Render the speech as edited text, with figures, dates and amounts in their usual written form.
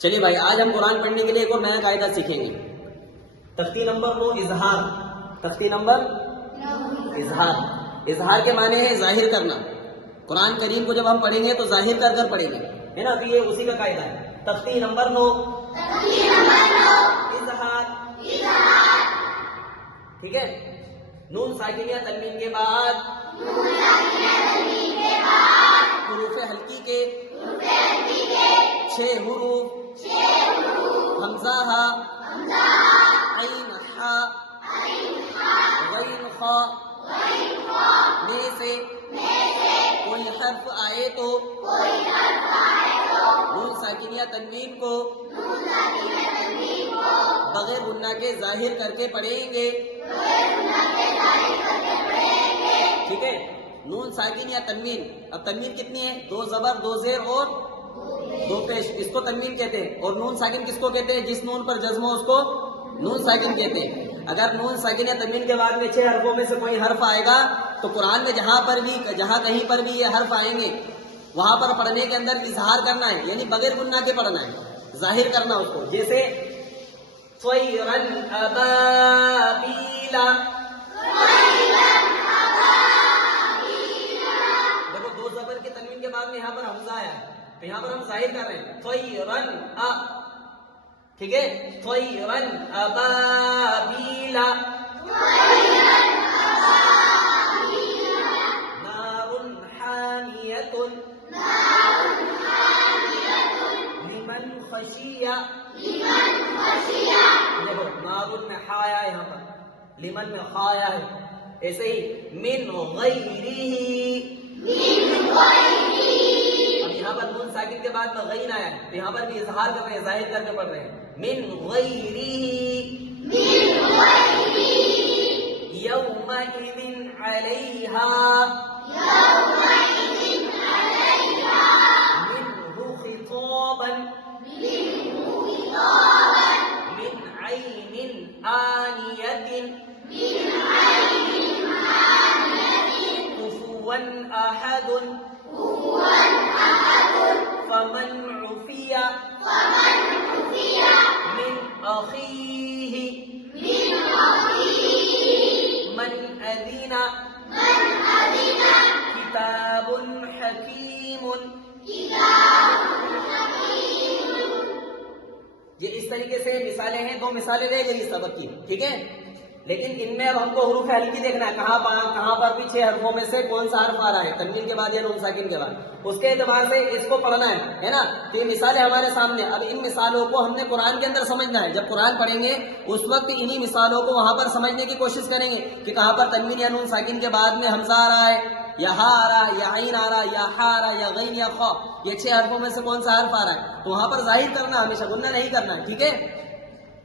چلیے بھائی آج ہم قرآن پڑھنے کے لیے ایک اور نیا قاعدہ سیکھیں گے. تختی نمبر 9 اظہار. تختی نمبر اظہار. اظہار کے معنی ہے ظاہر کرنا. قرآن کریم کو جب ہم پڑھیں گے تو ظاہر کر کر پڑھیں گے, ہے نا. ابھی یہ اسی کا قاعدہ ہے. تختی نمبر 9 اظہار. ٹھیک ہے. نون ساکنیہ تنوین کے بعد حروف ہلکی کے 6 حروف حمزہ ہا, عین ہا, غین خا میں سے کوئی حرف آئے تو نون ساکنیہ تنوین کو بغیر غنہ کے ظاہر کر کے پڑھیں گے. ٹھیک ہے. نون ساکن یا تنوین. اب تنوین کتنی ہے؟ 2 زبر 2 زیر اور 2 پیش, اس کو تنوین کہتے ہیں. اور نون ساکن کس کو کہتے ہیں؟ جس نون پر جزم ہو اس کو نون ساکن کہتے ہیں. اگر نون ساکن یا تنوین کے بعد میں 6 حرفوں میں سے کوئی حرف آئے گا تو قرآن میں جہاں کہیں پر بھی یہ حرف آئیں گے وہاں پر پڑھنے کے اندر اظہار کرنا ہے, یعنی بغیر غنہ کے پڑھنا ہے, ظاہر کرنا اس کو. جیسے طیرن ابابیلا. دیکھو 2 زبر کے تنوین کے بعد میں یہاں پر حمزہ آیا ہے تو یہاں پر ہم ظاہر کر رہے ہیں طیرن ا. ٹھیک ہے. طیرن ابابیلا. نار حامیۃ لمن خشیہ. دیکھو نار میں خا آیا ہے یہاں پر, لمن میں خا آیا ہے. ایسے ہی من غیرہ. اب یہاں پر نون ساکن کے بعد میں غین آیا ہے تو یہاں پر بھی اظہار کر رہے ہیں, ظاہر کر کے پڑھ رہے ہیں. من غیرہ یومئذ علیہا منہ خطابا من عین آنیۃ کفوا احد فمن عفی من اخیہ من اذن کتاب حکیم. یہ اس طریقے سے مثالیں ہیں. 2 مثالیں رہ گئی اس سبق کی. ٹھیک ہے. لیکن ان میں اب ہم کو حروف ہلکی دیکھنا ہے, کہاں پر بھی 6 حرفوں میں سے کون سا حرف آ رہا ہے تنوین کے بعد یا نون ساکن کے بعد. اس کے اعتبار سے اس کو پڑھنا ہے نا. تو یہ مثالیں ہمارے سامنے. اب ان مثالوں کو ہم نے قرآن کے اندر سمجھنا ہے. جب قرآن پڑھیں گے اس وقت انہی مثالوں کو وہاں پر سمجھنے کی کوشش کریں گے کہ کہاں پر تنوین یا نون ساکن کے بعد میں حمزہ آ رہا ہے, یا ہا آ رہا ہے, یا عین آ رہا ہے, یا ہا آ رہا ہے, یا غین یا خا. یہ 6 حرفوں میں سے کون سا حرف آ رہا ہے تو وہاں پر ظاہر کرنا, ہمیشہ غنہ نہیں کرنا ہے. ٹھیک ہے.